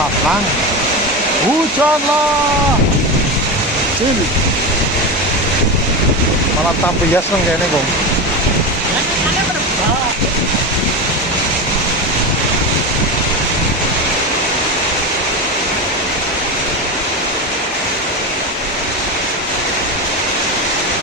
Papang. Hujanlah. Ini malah tampil ya kene, Bang.